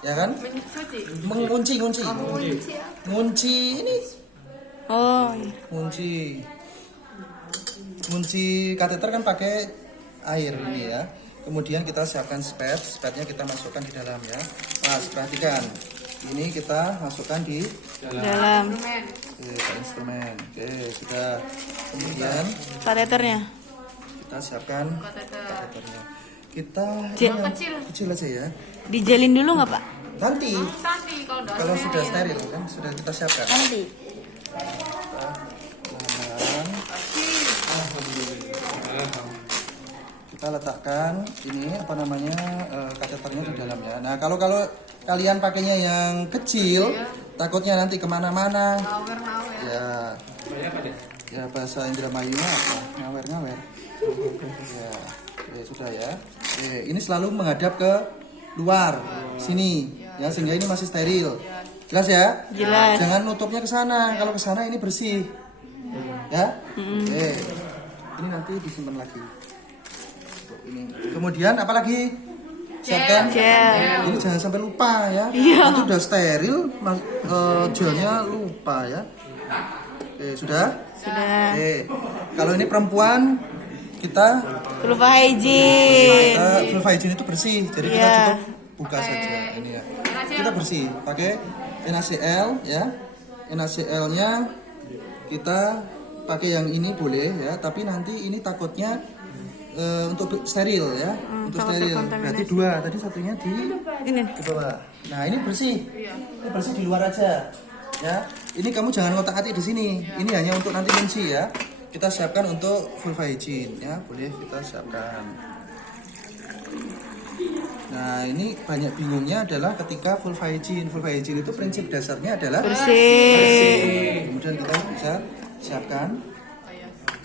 ya kan? Mengunci, ngunci ini, Oh, iya. ngunci kateter kan pakai air ini ya. Kemudian kita siapkan spatnya kita masukkan di dalam ya. Nah, perhatikan, ini kita masukkan di Dalam Oke, ke instrumen. Oke, sudah. Kemudian kateternya. kita siapkan kateternya. Kita Kecil. yang kecil aja ya. Dijalin dulu nggak Pak? Nanti kalau sudah steril kan sudah kita siapkan. Nanti. Kita letakkan ini apa namanya kateternya di dalamnya. Nah kalau kalian pakainya yang kecil, takutnya nanti kemana-mana. Ya bahasa Indramayunya apa? Ngawer. Ya sudah ya. Ini selalu menghadap ke luar sini ya sehingga ini masih steril. Jelas ya? Jelas. Jangan nutupnya ke sana. Kalau ke sana ini bersih. Ya? Ini nanti disimpan lagi. Ini. Kemudian apa lagi? Siapkan. Gel. Ini jangan sampai lupa ya. Iya. Nanti udah steril, gelnya lupa ya. Sudah? Sudah. Kalau ini perempuan kita Vulva hygiene. vulva hygiene itu bersih, jadi kita Iya. cukup buka saja ini ya. Kita bersih, pakai NaCl ya. NaCl-nya kita pakai yang ini boleh ya, tapi nanti ini takutnya untuk steril ya, untuk takut steril. terkontaminasi. Berarti dua, tadi satunya di Ini. bawah. Nah ini bersih, ini bersih di luar aja ya. Ini kamu jangan ngotak-atik di sini. Ini hanya untuk nanti kunci ya. Kita siapkan untuk vulva hygiene ya, boleh kita siapkan. Nah ini banyak bingungnya adalah ketika vulva hygiene itu prinsip dasarnya adalah Bersih. kemudian kita bisa siapkan.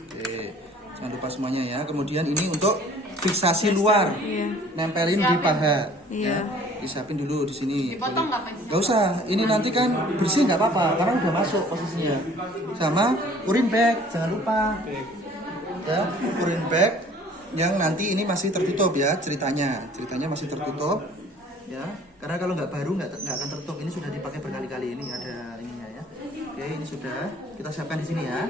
Oke, jangan lupa semuanya ya. Kemudian ini untuk fiksasi luar, Iya. nempelin di paha. Iya. Ya. Disiapin dulu di sini. Gak usah. Ini nanti kan bersih nggak apa-apa karena udah masuk posisinya. Sama urin bag, jangan lupa. Ya, urin bag yang nanti ini masih tertutup ya ceritanya masih tertutup ya, karena kalau nggak baru nggak akan tertutup. Ini sudah dipakai berkali-kali, ini ada ininya ya. Oke, ini sudah kita siapkan di sini ya,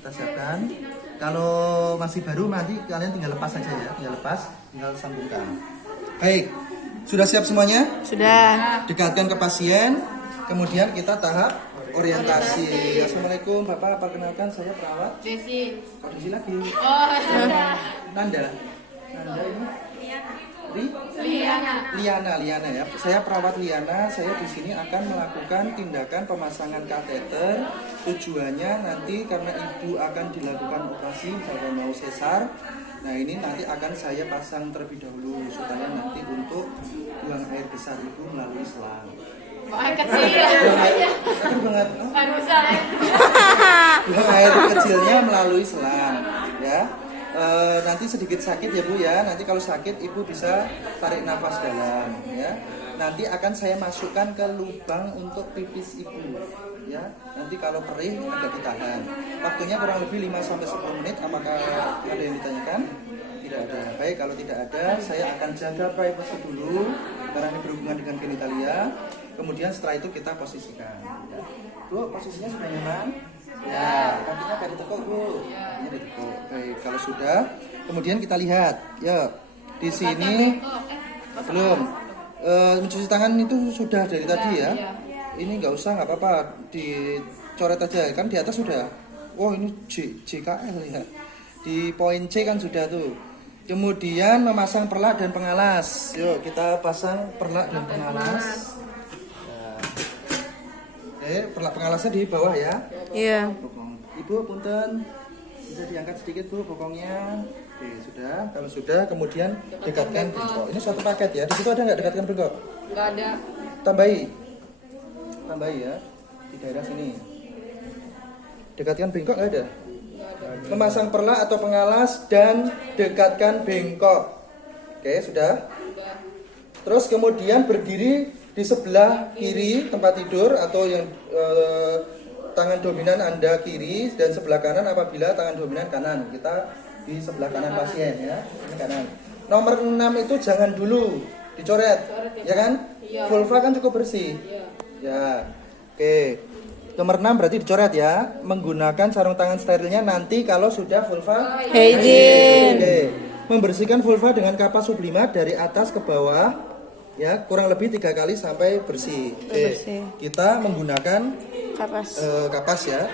kita siapkan. Kalau masih baru nanti kalian tinggal lepas saja ya, tinggal sambungkan. Baik, sudah siap semuanya? Sudah. Dekatkan ke pasien, kemudian kita tahap orientasi. Assalamualaikum Bapak, perkenalkan saya perawat Desi. Kok Desi lagi? Nanda ini? Liana ya. Saya perawat Liana. Saya di sini akan melakukan tindakan pemasangan kateter. Tujuannya nanti karena ibu akan dilakukan operasi kalau mau sesar. Nah ini nanti akan saya pasang terlebih dahulu supaya nanti untuk buang air besar ibu melalui selang. Air kecil. Buang air kecilnya melalui selang ya. Nanti sedikit sakit ya Bu ya. Nanti kalau sakit Ibu bisa tarik nafas dalam ya. Nanti akan saya masukkan ke lubang untuk pipis Ibu ya. Nanti kalau perih agak ditahan. Waktunya kurang lebih 5-10 menit. Apakah ada yang ditanyakan? Tidak ada. Baik, kalau tidak ada saya akan jaga privacy dulu karena ini berhubungan dengan genitalia. Kemudian setelah itu kita posisikan ya. Bu, posisinya sudah nyaman? Ya, kakinya kayak ditekuk Bu. Ini ditekuk. Baik, kalau sudah, kemudian kita lihat. Ya, di sini belum. Mencuci tangan itu sudah dari tadi ya. Ini nggak usah, nggak apa-apa. Dicoret aja kan di atas sudah. Oh ini JKL ya. Di poin C kan sudah tuh. Kemudian memasang perlak dan pengalas. Yuk kita pasang perlak dan pengalas. Perlak pengalasnya di bawah ya. Iya. Ibu punten, bisa diangkat sedikit Bu bokongnya. Oke sudah. Kalau sudah kemudian dekatkan bengkok. Ini satu paket ya. Di situ ada nggak dekatkan bengkok? Nggak ada. Tambahi ya di daerah sini. Dekatkan bengkok nggak ada? Memasang perlak atau pengalas dan dekatkan bengkok. Oke sudah. Terus kemudian berdiri di sebelah kiri tempat tidur atau yang tangan dominan Anda kiri dan sebelah kanan apabila tangan dominan kanan. Kita di sebelah kanan pasien ya. Ini kanan. Nomor 6 itu jangan dulu dicoret, ya kan? Vulva kan cukup bersih. Ya. Oke. Nomor 6 berarti dicoret ya. Menggunakan sarung tangan sterilnya nanti kalau sudah vulva Hygiene. Oke. Membersihkan vulva dengan kapas sublimat dari atas ke bawah ya, kurang lebih 3 kali sampai bersih. Oke. Bersih. Kita menggunakan Kapas. kapas ya.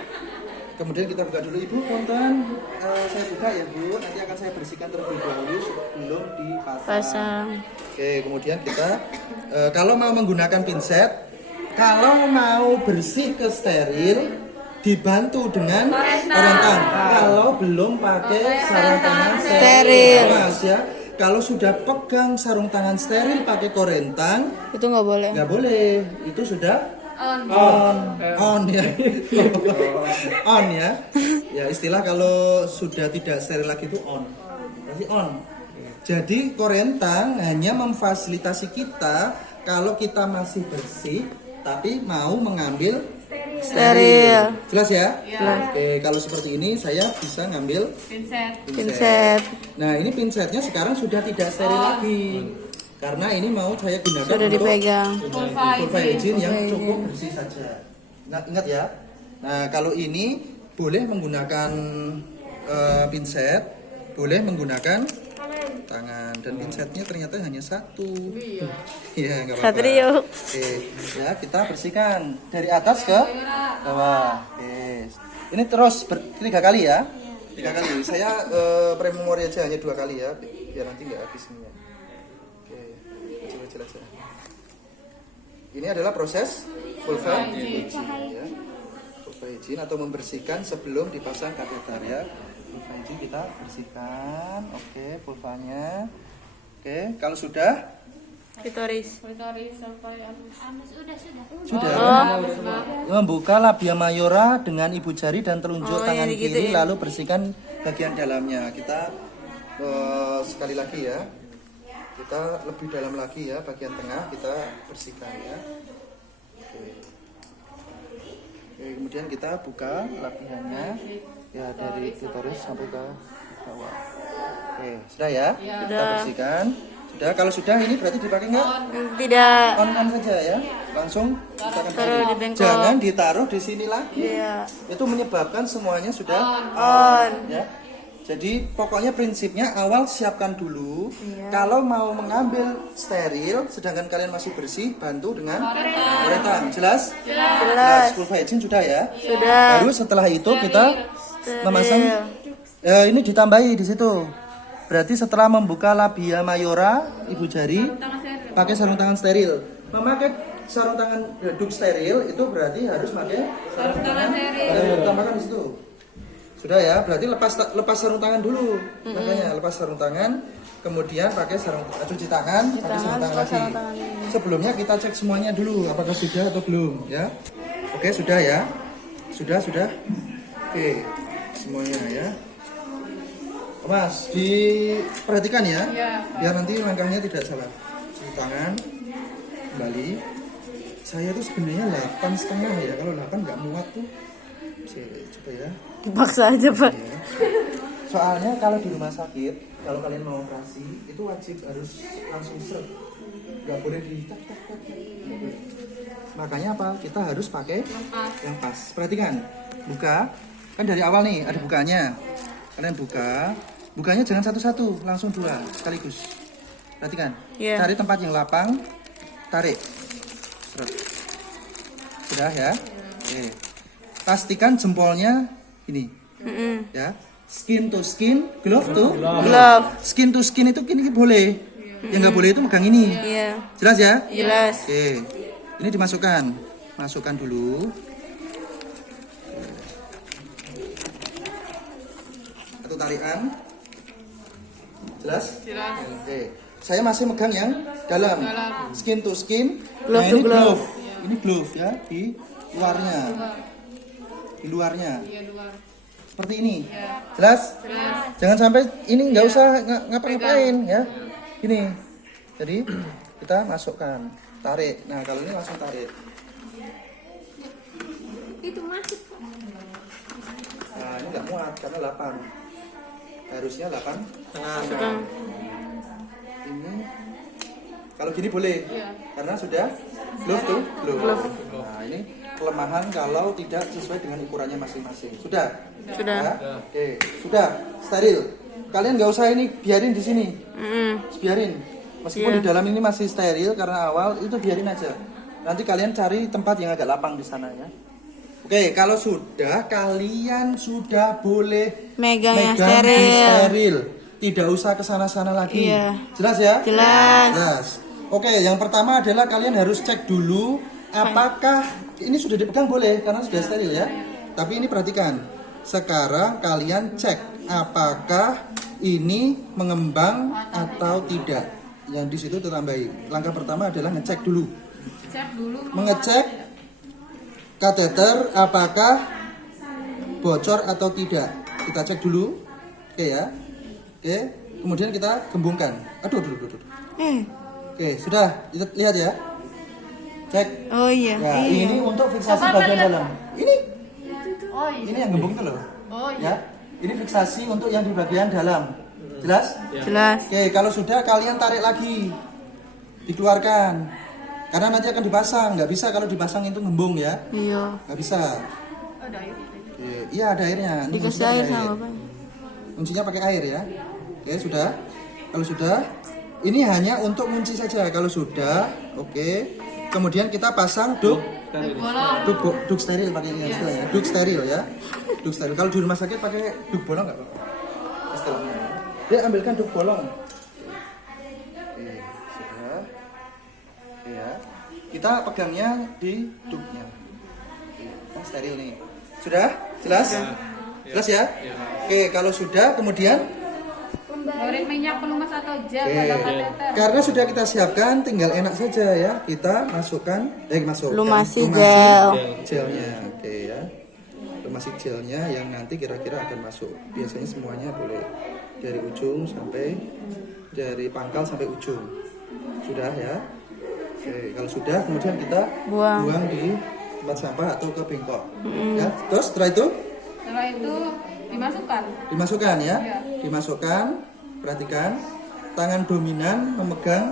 Kemudian kita buka dulu Ibu, punten. Saya buka ya Bu. Nanti akan saya bersihkan terlebih dahulu sebelum dipasang. Pasang. Oke, kemudian kita kalau mau menggunakan pinset, kalau mau bersih ke steril dibantu dengan korentang. Kalau belum pakai sarung tangan Steril. Mas ya. Kalau sudah pegang sarung tangan steril pakai korentang, Itu nggak boleh. nggak boleh. Itu sudah on ya. On ya. Ya istilah kalau sudah tidak steril lagi itu on. Berarti on. Jadi korentang hanya memfasilitasi kita kalau kita masih bersih tapi mau mengambil Steril. Jelas ya? Oke, kalau seperti ini saya bisa ngambil Pinset. Nah, ini pinsetnya sekarang sudah tidak steril lagi. Karena ini mau saya gunakan Sudah untuk dipegang. vulva hygiene yang cukup bersih saja. Nah, ingat ya. Nah, kalau ini boleh menggunakan pinset, boleh menggunakan tangan, dan pinsetnya ternyata hanya satu. Iya, nggak apa-apa. Satrio. Oke, ya kita bersihkan dari atas ke bawah. Oke, ini terus 3 kali ya. 3 kali. Saya prememori aja hanya 2 kali ya, biar nanti nggak habis semuanya. Oke, kecil-kecil aja. Ini adalah proses vulva hygiene ya. Vulva hygiene atau membersihkan sebelum dipasang kateter ya. Vulva hygiene kita bersihkan. Oke, vulvanya. Oke, kalau sudah Klitoris. sudah membuka labia mayora dengan ibu jari dan telunjuk tangan yang kiri, digituin. lalu bersihkan bagian dalamnya. Kita sekali lagi ya, kita lebih dalam lagi ya, bagian tengah kita bersihkan ya. Oke. Oke, kemudian kita buka labianya ya dari klitoris sampai ke bawah. Oke, sudah ya? Kita bersihkan. Sudah, kalau sudah ini berarti dipakai nggak? Tidak. On saja ya, langsung kita akan Taruh tarik. di bengkok. Jangan ditaruh di sini lagi. Iya. Itu menyebabkan semuanya sudah On. ya. Jadi pokoknya prinsipnya awal siapkan dulu. Iya. Kalau mau mengambil steril, sedangkan kalian masih bersih, bantu dengan korentang. Jelas? Jelas. Vulva hygiene sudah ya. Sudah. Baru setelah itu kita memasang. Ini ditambahi di situ. Berarti setelah membuka labia mayora, ibu jari, pakai sarung tangan steril. Memakai sarung tangan reduk steril itu berarti harus pakai sarung tangan steril. Tambahkan di situ. Sudah ya, berarti lepas sarung tangan dulu. Makanya lepas sarung tangan, kemudian pakai cuci tangan, pakai sarung tangan lagi. Sebelumnya kita cek semuanya dulu apakah sudah atau belum ya. Oke, sudah ya. Sudah. Oke. Semuanya ya. Mas, diperhatikan ya, biar nanti langkahnya tidak salah. Cuci tangan, kembali. Saya tuh sebenarnya 8,5 ya, kalau 8 nggak muat tuh. Coba ya. Dipaksa aja, Pak. Ya. Soalnya kalau di rumah sakit, kalau kalian mau operasi, itu wajib harus langsung seret. Nggak boleh di tak. Makanya apa? Kita harus pakai yang pas. Perhatikan, buka. Kan dari awal nih ada bukanya. Kalian bukanya jangan satu-satu, langsung 2 sekaligus. Perhatikan, cari tempat yang lapang, tarik. Seret. Sudah ya. Oke. Pastikan jempolnya ini, ya. Skin to skin, glove to glove. Skin to skin itu ini boleh. Yang nggak boleh itu megang ini. Iya. Jelas ya? Jelas. Oke. Ini dimasukkan. Masukkan dulu. Satu tarikan. Jelas? Oke. Saya masih megang yang dalam. Skin to skin. Glove Nah, to ini glove. Ini glove ya, di luarnya. Di luarnya. Seperti ini. Jelas? Jangan sampai ini nggak usah ngapa-ngapain ya. Ini. Jadi kita masukkan, tarik. Nah, kalau ini langsung tarik. Itu masuk. Nah, ini nggak muat karena 8. Harusnya 8. Ini Kalau gini boleh. Iya. Karena sudah glove to glove. Nah, ini kelemahan kalau tidak sesuai dengan ukurannya masing-masing. Sudah? Sudah. Ya? Oke, sudah. Steril. Kalian nggak usah ini biarin di sini. Biarin. Meskipun Iya. di dalam ini masih steril karena awal, itu biarin aja. Nanti kalian cari tempat yang agak lapang di sana ya. Oke, kalau sudah kalian sudah boleh Megang yang di steril. steril. Tidak usah ke sana-sana lagi. Iya. Jelas ya? Jelas. Jelas. Oke, yang pertama adalah kalian harus cek dulu apakah ini sudah dipegang boleh karena sudah steril ya. Tapi ini perhatikan. Sekarang kalian cek apakah ini mengembang atau tidak. Yang di situ ditambahi. Langkah pertama adalah ngecek dulu. Cek dulu. Mengecek kateter apakah bocor atau tidak. Kita cek dulu. Oke ya. Oke, kemudian kita gembungkan. Aduh. Oke, sudah. Lihat ya. Cek. Oh iya. Ya, Iya. ini untuk fiksasi Coba bagian lihat. dalam. Ini Oh iya. yang gembung itu loh. Oh iya. Ya. Ini fiksasi untuk yang di bagian dalam. Jelas? Jelas. Oke, kalau sudah kalian tarik lagi. Dikeluarkan. Karena nanti akan dipasang. Nggak bisa kalau dipasang itu ngembung ya. Iya. Nggak bisa. Ada air. Oke, iya ada airnya. Ini Dikasih kuncinya air pakai sama apa? Kuncinya pakai air ya. Oke, sudah. Kalau sudah, ini hanya untuk kunci saja. Kalau sudah, oke. Kemudian kita pasang duk Bolong. duk steril pakai ini istilahnya. Duk steril ya. Duk steril. Kalau di rumah sakit pakai duk bolong nggak apa-apa. Istilahnya. Dia ambilkan duk bolong. Oke, sudah. Oke ya. Kita pegangnya di duknya. Oke, steril nih. Sudah? Jelas? Jelas ya? Oke, kalau sudah kemudian Goreng minyak pelumas atau gel Oke. pada kateter. Karena sudah kita siapkan, tinggal enak saja ya. Kita masukkan, Lumasi gel. gelnya, oke ya. Lumasi gelnya yang nanti kira-kira akan masuk. Biasanya semuanya boleh dari ujung sampai dari pangkal sampai ujung. Sudah ya. Oke, kalau sudah kemudian kita Buang. di tempat sampah atau ke bengkok. Ya, terus setelah itu Setelah itu dimasukkan. dimasukkan ya. Iya. Dimasukkan. Perhatikan tangan dominan memegang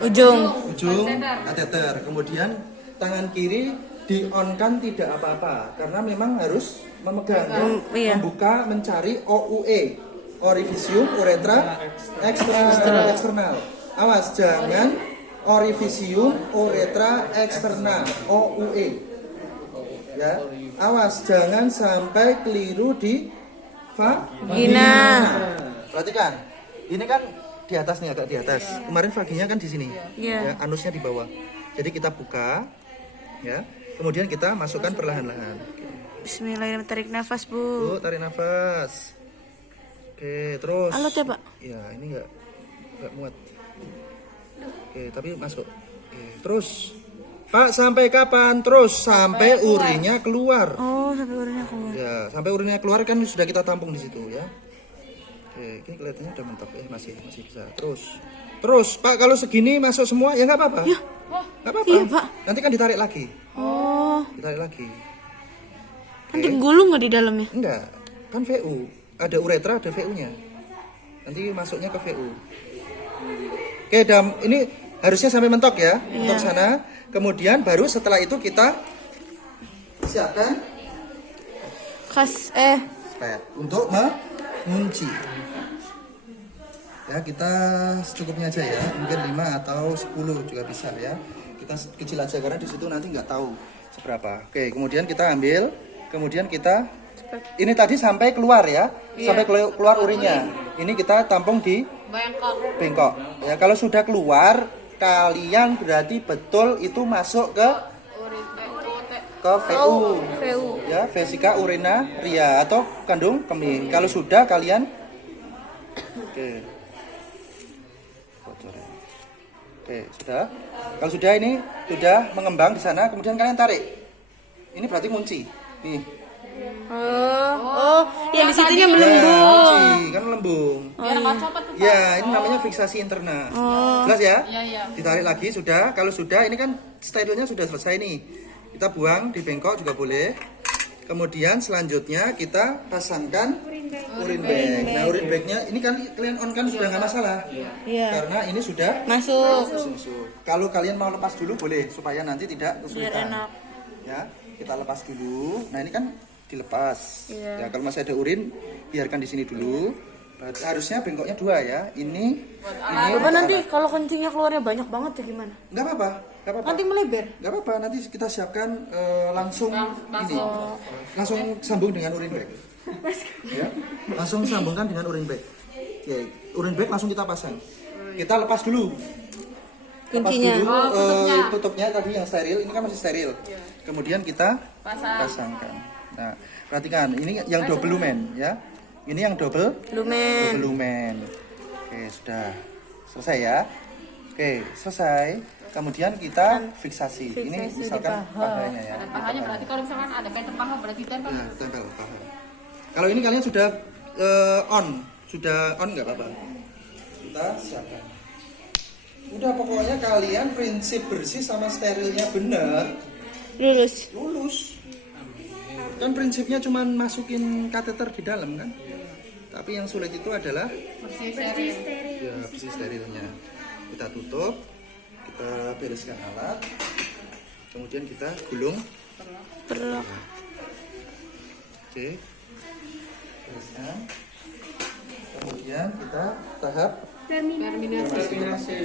Ujung. ujung Kateter. kateter. Kemudian tangan kiri di-on-kan tidak apa-apa karena memang harus memegang ya. Iya. Membuka mencari OUE, orifisium uretra eksternal. Awas jangan orifisium uretra eksternal, OUE. Ya. Awas jangan sampai keliru di Vagina. Perhatikan. Ini kan di atas nih, agak di atas. Kemarin vaginya kan di sini. Iya. Ya, anusnya di bawah. Jadi kita buka ya. Kemudian kita masukkan perlahan-lahan. Bismillahirrahmanirrahim. Tarik nafas, Bu. Bu, tarik nafas. Oke, terus. Alot ya, Pak? Ya, ini enggak muat. Oke, tapi masuk. Oke, terus. Pak, sampai kapan? Terus sampai urinnya keluar. Oh, sampai urinnya keluar. Ya, sampai urinnya keluar kan sudah kita tampung di situ ya. Oke, ini kelihatannya udah mentok masih bisa. Terus, Pak, kalau segini masuk semua ya nggak apa-apa. Ya. Nggak apa-apa. Iya, Pak. Nanti kan ditarik lagi. Oh, Ditarik lagi. nanti gulung nggak di dalamnya? Enggak, kan VU. Ada uretra, ada VU-nya. Nanti masuknya ke VU. Oke, ini harusnya sampai mentok ya, mentok sana. Kemudian baru setelah itu kita siapkan pad untuk mengunci. Ya, kita secukupnya aja ya. Mungkin 5 atau 10 juga bisa ya. Kita kecil aja karena di situ nanti nggak tahu seberapa. Oke, kemudian kita ambil, kemudian kita ini tadi sampai keluar ya. Sampai keluar urinnya. Ini kita tampung di bengkok. Ya, kalau sudah keluar, kalian berarti betul itu masuk ke VU. Ya, vesika urinaria atau kandung kemih. Kalau sudah kalian Oke, sudah. Kalau sudah ini sudah mengembang di sana, kemudian kalian tarik. Ini berarti kunci. Nih. Oh, yang di situnya Ya, melembung. kunci, kan melembung. Biar nggak copot tuh. Ya, ini namanya fiksasi internal. Jelas ya? Iya. Ditarik lagi sudah. Kalau sudah, ini kan sterilnya sudah selesai nih. Kita buang di bengkok juga boleh. Kemudian selanjutnya kita pasangkan urin bag. Nah, urin bagnya ini kan kalian on kan sudah nggak masalah. Iya. Karena ini sudah Masuk. masuk. Kalau kalian mau lepas dulu boleh supaya nanti tidak Biar kesulitan. enak. Ya, kita lepas dulu. Nah, ini kan dilepas. Iya. Ya, kalau masih ada urin biarkan di sini dulu. Harusnya bengkoknya 2 ya. Ini Bapak nanti kalau kencingnya keluarnya banyak banget ya gimana? nggak apa-apa, nggak apa-apa. Nanti melebar. Nggak apa-apa, nanti kita siapkan langsung ini. Langsung sambung dengan urin bag. Ya. Langsung sambungkan dengan urin bag. Ya, urin bag langsung kita pasang. Kita lepas dulu. Lepas Kuncinya. dulu tutupnya. tutupnya tadi yang steril, ini kan masih steril. Kemudian kita Pasang. pasangkan. Nah, perhatikan ini yang double lumen ya. Ini yang double Lumen. lumen. Oke, sudah selesai ya. Oke, selesai. Kemudian kita fiksasi. Ini Fiksasi di misalkan paha. pahanya ya. Ada pahanya berarti kalau misalkan ada penter paha berarti tempel. Nah, tempel paha. Kalau ini kalian sudah sudah on nggak apa-apa. Kita siapkan. Udah pokoknya kalian prinsip bersih sama sterilnya benar, Lulus. lulus. Kan prinsipnya cuma masukin kateter di dalam kan. Tapi yang sulit itu adalah Bersih steril. ya bersih sterilnya. Kita tutup, kita bereskan alat, kemudian kita gulung. Perlak. Oke, bereskan. Kemudian kita tahap Terminasi. terminasi.